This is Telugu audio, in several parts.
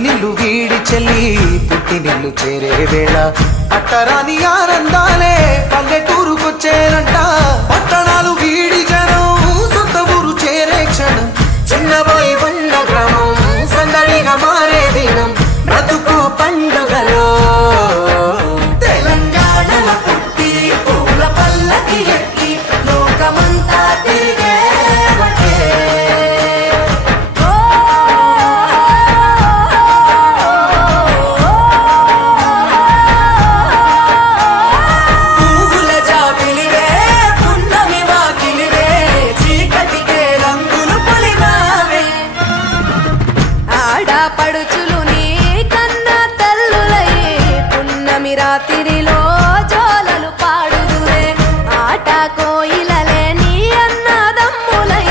మెట్టినిల్లు వీడి చెల్లి పుట్టినిల్లు చేరే వేళ అట్టరాని ఆనందాలే పల్లెటూరుకొచ్చేనంట పట్టణాలు వీడి జనం సొంత ఊరు చేరే క్షణం చిన్నబోయి బండ గ్రామం సందడిగా మారే దినం బ్రతుకు పండుగలో తెలంగాణల పుట్టి పూల పల్లకి ఎక్కి లోకమంతా తిరిగే రాత్రిలో జోలలు పాడుదురే ఆట కోయిలలే నీ అన్నదమ్ములై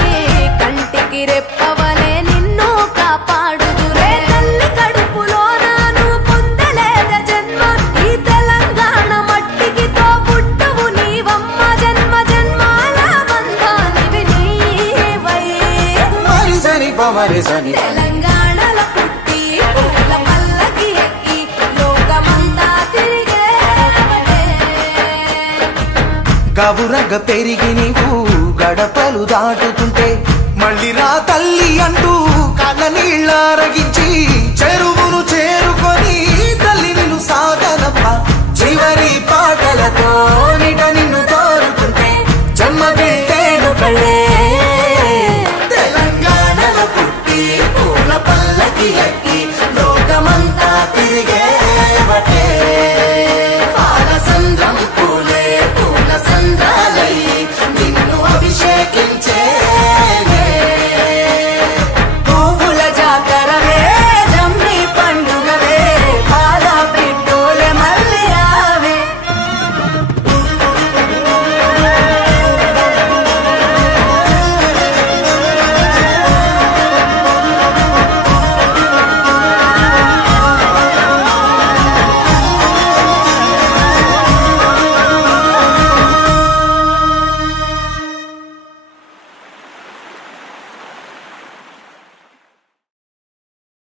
కంటికి రెప్పవలే నిన్ను కాపాడుదురే తల్లి కడుపులో నాను పొందలేద జన్మ ఈ తెలంగాణ మట్టికి తో పుట్టువు నీవమ్మ జన్మ జన్మాల బంధానివి నీవై మరిసని పమరిసని తెలంగాణల పుట్టి పూల పల్లకి ఎక్కి లోకమంతా గవురగ పెరిగి నీవు గడపలు దాటుతుంటే మళ్ళీ రా తల్లి అంటూ కళ్ళ నీళ్ళ రగించి చెరువును